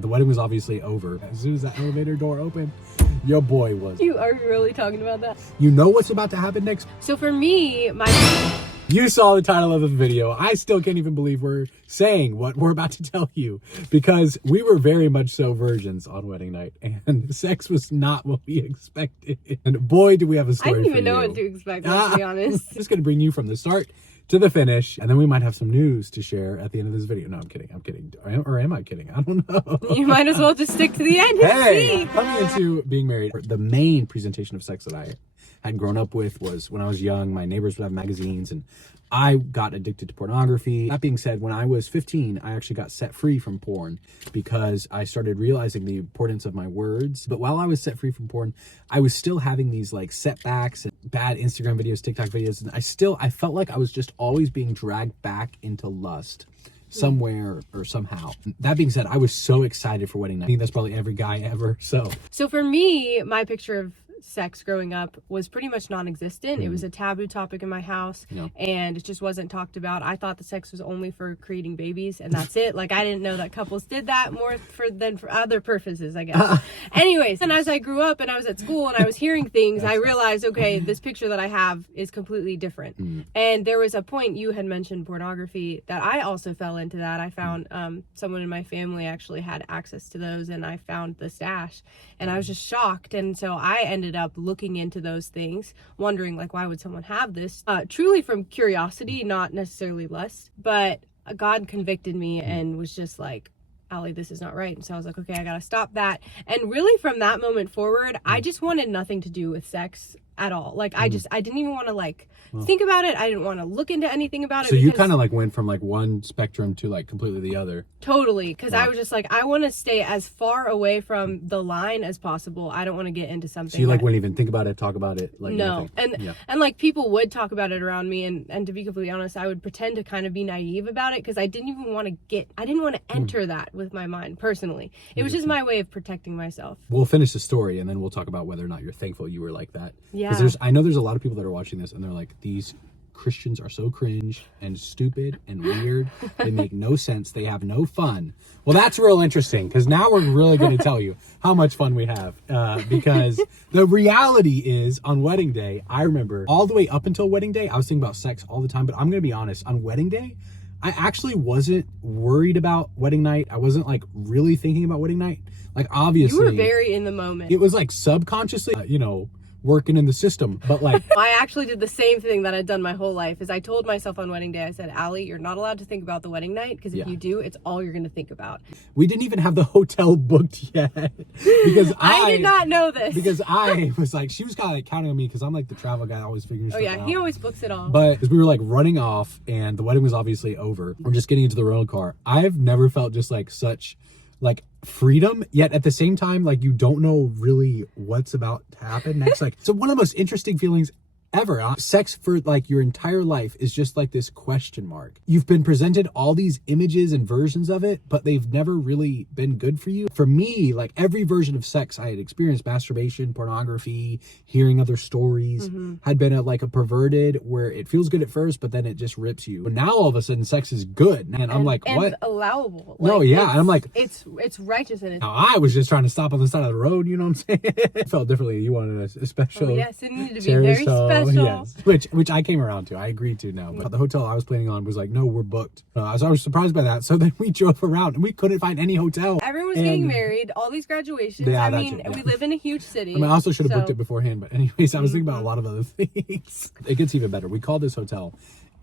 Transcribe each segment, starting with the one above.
The wedding was obviously over. As soon as that elevator door opened, your boy was. Are you really talking about that? You know what's about to happen next? So for me, You saw the title of the video. I still can't even believe we're saying what we're about to tell you, because we were very much so virgins on wedding night, and sex was not what we expected. And boy, do we have a story. I didn't even for know you. what to expect, let's be honest. Just going to bring you from the start to the finish, and then we might have some news to share at the end of this video. No, I'm kidding. Or am I kidding? I don't know. You might as well just stick to the end and Hey, see. coming into being married, the main presentation of sex that I had grown up with was when I was young. My neighbors would have magazines, and I got addicted to pornography. That being said, when I was 15, I actually got set free from porn because I started realizing the importance of my words. But while I was set free from porn, I was still having these like setbacks and bad Instagram videos, TikTok videos. And I felt like I was just always being dragged back into lust somewhere or somehow. That being said, I was so excited for wedding night. I think that's probably every guy ever. So for me, my picture of sex growing up was pretty much non-existent. It was a taboo topic in my house, and it just wasn't talked about. I thought the sex was only for creating babies, and that's it. Like, I didn't know that couples did that more than for other purposes, I guess. Anyways, and as I grew up and I was at school and I was hearing things, I realized, okay, this picture that I have is completely different. And there was a point, you had mentioned pornography, that I also fell into that. I found someone in my family actually had access to those, and I found the stash, and I was just shocked. And so I ended up looking into those things, wondering, like, why would someone have this? Truly from curiosity, not necessarily lust. But God convicted me and was just like, Ally, this is not right. And so I was like, okay, I gotta stop that. And really from that moment forward, I just wanted nothing to do with sex at all. Like, I didn't even want to like think about it. I didn't want to look into anything about it. So you kind of like went from like one spectrum to like completely the other. Totally. Because I was just like, I want to stay as far away from the line as possible. I don't want to get into something. So you like wouldn't even think about it, talk about it? Like no. Nothing. And like people would talk about it around me. And to be completely honest, I would pretend to kind of be naive about it because I didn't want to enter that with my mind personally. It was just my way of protecting myself. We'll finish the story and then we'll talk about whether or not you're thankful you were like that. Yeah. Because I know there's a lot of people that are watching this and they're like, these Christians are so cringe and stupid and weird. They make no sense. They have no fun. Well, that's real interesting because now we're really going to tell you how much fun we have. Because the reality is on wedding day, I remember all the way up until wedding day, I was thinking about sex all the time. But I'm going to be honest, on wedding day, I actually wasn't worried about wedding night. I wasn't like really thinking about wedding night. Like, obviously, you were very in the moment. It was like subconsciously, working in the system, but like I actually did the same thing that I'd done my whole life. Is I told myself on wedding day, I said, Ally, you're not allowed to think about the wedding night because if you do, it's all you're going to think about. We didn't even have the hotel booked yet because I did not know this because I was like, she was kind of like counting on me because I'm like the travel guy, always figuring stuff out. He always books it all. But as we were like running off and the wedding was obviously over, we're just getting into the rental car. I've never felt just like such like freedom, yet at the same time, like you don't know really what's about to happen next. Like, so one of the most interesting feelings ever. Sex for like your entire life is just like this question mark. You've been presented all these images and versions of it, but they've never really been good for you. For me, like every version of sex I had experienced, masturbation, pornography, hearing other stories, had been a perverted where it feels good at first, but then it just rips you. But now all of a sudden sex is good. And I'm like, what? And allowable. No, yeah. And I'm like, it's righteous in it. I was just trying to stop on the side of the road, you know what I'm saying? It felt differently. You wanted a special. Oh, yes, it needed to be very special. Yes, which I came around to. I agreed to now. But the hotel I was planning on was like, no, we're booked. So I was surprised by that. So then we drove around and we couldn't find any hotel. Everyone was getting married, all these graduations. Yeah, we live in a huge city. I mean, I also should have booked it beforehand. But anyways, I was thinking about a lot of other things. It gets even better. We called this hotel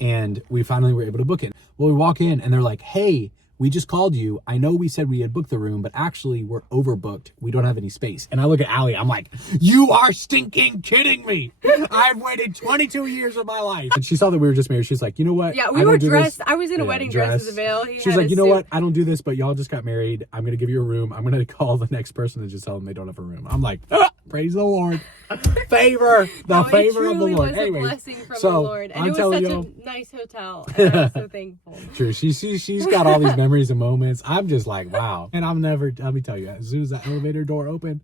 and we finally were able to book it. Well, we walk in and they're like, hey, we just called you. I know we said we had booked the room, but actually we're overbooked. We don't have any space. And I look at Ally. I'm like, you are stinking kidding me. I've waited 22 years of my life. And she saw that we were just married. She's like, you know what? Yeah, we were dressed. I was in a wedding dress with a veil. She's like, you know what? I don't do this, but y'all just got married. I'm going to give you a room. I'm going to call the next person and just tell them they don't have a room. I'm like, praise the Lord. Favor. The favor of the Lord. It truly was a blessing from the Lord. And I'm it was such a nice hotel. And I'm so thankful. True. She's got all these memories and moments. I'm just like, wow. And let me tell you, as soon as that elevator door opened,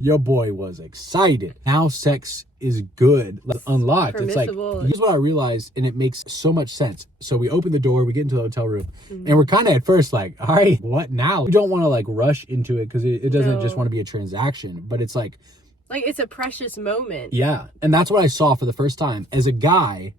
your boy was excited. Now sex is good, like, unlocked. It's like, permissible. here's what I realized, and it makes so much sense. So we open the door, we get into the hotel room, and we're kind of at first like, all right, what now? You don't want to like rush into it because it doesn't just want to be a transaction, but it's like it's a precious moment. Yeah. And that's what I saw for the first time. As a guy,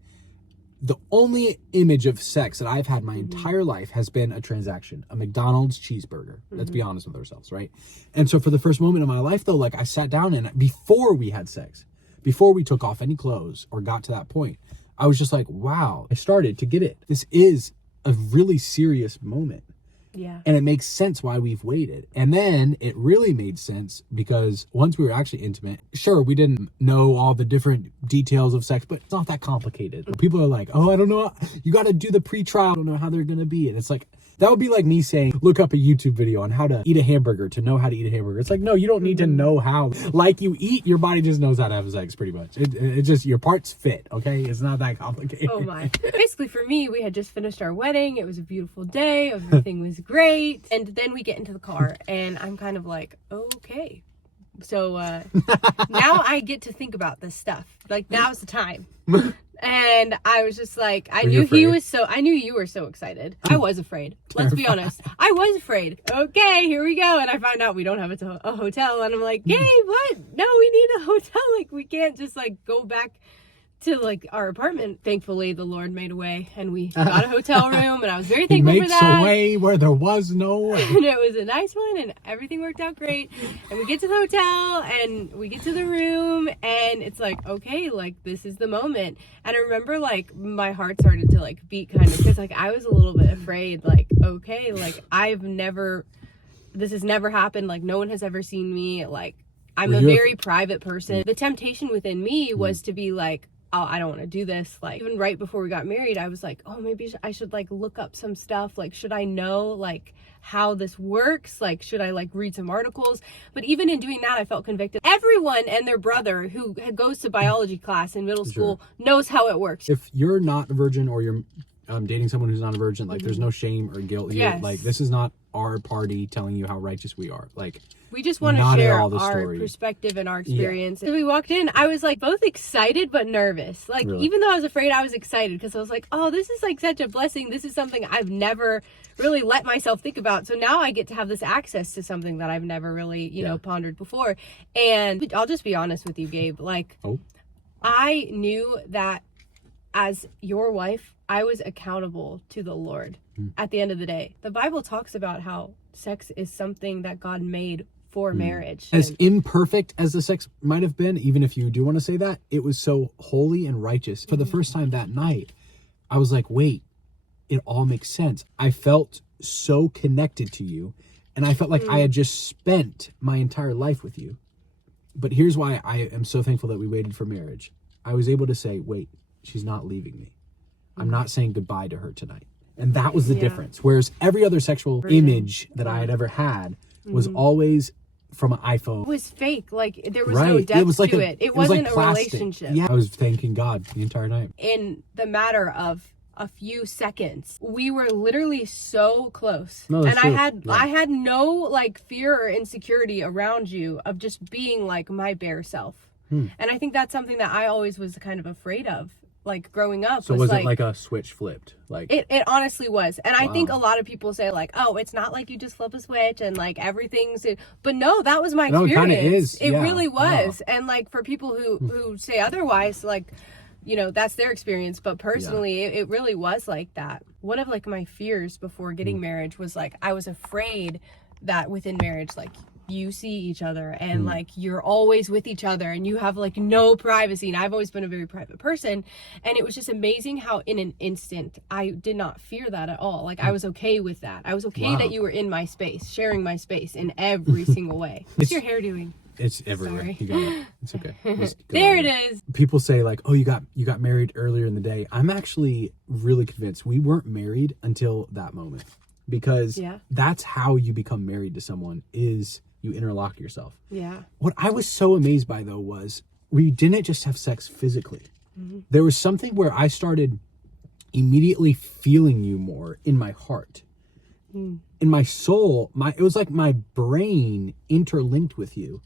the only image of sex that I've had my entire life has been a transaction, a McDonald's cheeseburger. Let's be honest with ourselves, right? And so for the first moment of my life, though, like I sat down and before we had sex, before we took off any clothes or got to that point, I was just like, wow, I started to get it. This is a really serious moment. Yeah. And it makes sense why we've waited. And then it really made sense because once we were actually intimate, sure, we didn't know all the different details of sex, but it's not that complicated. People are like, oh, I don't know. You got to do the pre-trial. I don't know how they're going to be. And it's like, that would be like me saying, look up a YouTube video on how to eat a hamburger to know how to eat a hamburger. It's like, no, you don't need to know how. Like you eat, your body just knows how to have sex pretty much. It just, your parts fit, okay? It's not that complicated. Oh my. Basically for me, we had just finished our wedding. It was a beautiful day. Everything was great. And then we get into the car and I'm kind of like, okay. So now I get to think about this stuff. Like now's the time. And I was just like, I knew you were so excited. I was afraid. Let's be honest. I was afraid. Okay, here we go. And I find out we don't have a hotel. And I'm like, Gabe, what? No, we need a hotel. Like, we can't just like go back to like our apartment. Thankfully, the Lord made a way and we got a hotel room and I was very thankful for that. He makes a way where there was no way. And it was a nice one and everything worked out great. And we get to the hotel and we get to the room and it's like, okay, like this is the moment. And I remember like my heart started to like beat kind of because like I was a little bit afraid, like, okay, like this has never happened. Like no one has ever seen me. Like I'm a very private person. The temptation within me was to be like, oh, I don't want to do this. Like even right before we got married, I was like, oh, maybe I should like look up some stuff. Like, should I know like how this works? Like, should I like read some articles? But even in doing that, I felt convicted. Everyone and their brother who goes to biology class in middle school knows how it works. If you're not a virgin or you're dating someone who's not a virgin, like there's no shame or guilt here. Yes. Like this is not our party telling you how righteous we are. Like we just want to share our perspective and our experience. So we walked in, I was like both excited but nervous. Like even though I was afraid, I was excited because I was like, oh, this is like such a blessing. This is something I've never really let myself think about. So now I get to have this access to something that I've never really, you know, pondered before. And I'll just be honest with you, Gabe. Like I knew that as your wife, I was accountable to the Lord at the end of the day. The Bible talks about how sex is something that God made for marriage. As imperfect as the sex might have been, even if you do want to say that, it was so holy and righteous. For the first time that night, I was like, wait, it all makes sense. I felt so connected to you, and I felt like I had just spent my entire life with you. But here's why I am so thankful that we waited for marriage. I was able to say, wait, she's not leaving me. I'm not saying goodbye to her tonight. And that was the difference. Whereas every other sexual image that I had ever had was always from an iPhone. It was fake. Like there was no depth to it. It wasn't a relationship. Yeah, I was thanking God the entire night. In the matter of a few seconds, we were literally so close. No, and I had no like fear or insecurity around you of just being like my bare self. And I think that's something that I always was kind of afraid of. Like growing up. So was it like a switch flipped? Like it honestly was. And I think a lot of people say like, oh, it's not like you just flip a switch and like everything's but no, that was my experience. No, it kind of is. It really was. And like for people who say otherwise, like, you know, that's their experience. But personally, it really was like that. One of like my fears before getting marriage was like I was afraid that within marriage, like you see each other and like you're always with each other and you have like no privacy. And I've always been a very private person, and it was just amazing how in an instant I did not fear that at all. Like I was okay with that. I was okay that you were in my space, sharing my space in every single way. What's your hair doing? It's everywhere. Sorry. You got it. It's okay. There it is. People say like, oh, you got married earlier in the day. I'm actually really convinced we weren't married until that moment, because that's how you become married to someone, is you interlock yourself. Yeah. What I was so amazed by though was we didn't just have sex physically. There was something where I started immediately feeling you more in my heart. In my soul, it was like my brain interlinked with you.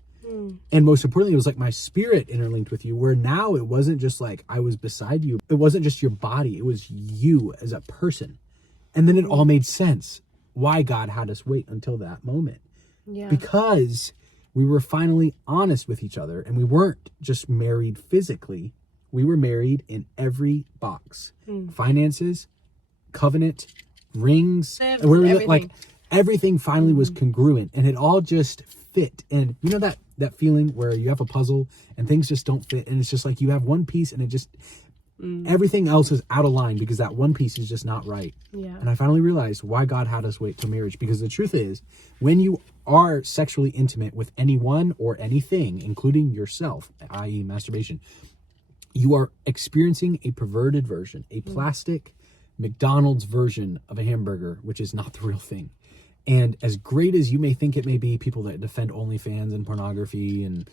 And most importantly, it was like my spirit interlinked with you, where now it wasn't just like I was beside you. It wasn't just your body. It was you as a person. And then it all made sense why God had us wait until that moment. Yeah. Because we were finally honest with each other, and we weren't just married physically. We were married in every box. Finances, covenant, rings, and where we like everything finally was congruent, and it all just fit. And you know that feeling where you have a puzzle and things just don't fit, and it's just like you have one piece and it just everything else is out of line because that one piece is just not right. Yeah. And I finally realized why God had us wait till marriage, because the truth is, when you are sexually intimate with anyone or anything, including yourself, i.e. masturbation, you are experiencing a perverted version, a plastic McDonald's version of a hamburger, which is not the real thing. And as great as you may think it may be, people that defend OnlyFans and pornography and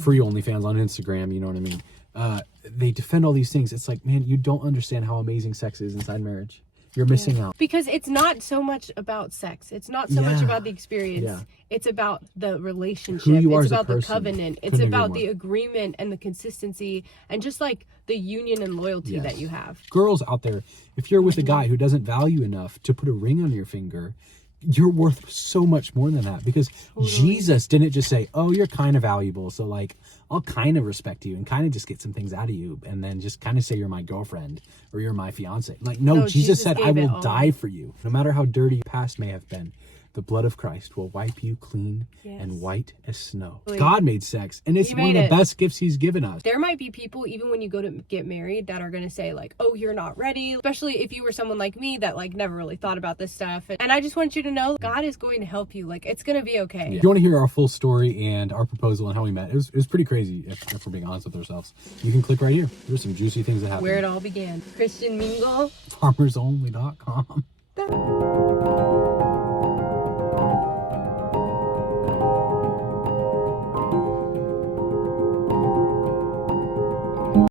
free OnlyFans on Instagram, you know what I mean? They defend all these things. It's like, man, you don't understand how amazing sex is inside marriage. You're missing out. Because it's not so much about sex. It's not so much about the experience. Yeah. It's about the relationship. Who you are It's as a about the person. covenant. It's Couldn't agree about more. the agreement and the consistency and just like the union and loyalty Yes. that you have. Girls out there, if you're with a guy who doesn't value enough to put a ring on your finger, you're worth so much more than that, because Jesus didn't just say, oh, you're kind of valuable, so like I'll kind of respect you and kind of just get some things out of you, and then just kind of say you're my girlfriend or you're my fiance. Like, no, Jesus said, I gave it will all. die for you. No matter how dirty your past may have been, the blood of Christ will wipe you clean and white as snow. God made sex, and it's He one of made the it. best gifts he's given us. There might be people, even when you go to get married, that are going to say like, oh, you're not ready. Especially if you were someone like me that like never really thought about this stuff. And I just want you to know God is going to help you. Like, it's going to be okay. If you want to hear our full story and our proposal and how we met, it was pretty crazy, if we're being honest with ourselves. You can click right here. There's some juicy things that happen. Where it all began. Christian Mingle. FarmersOnly.com.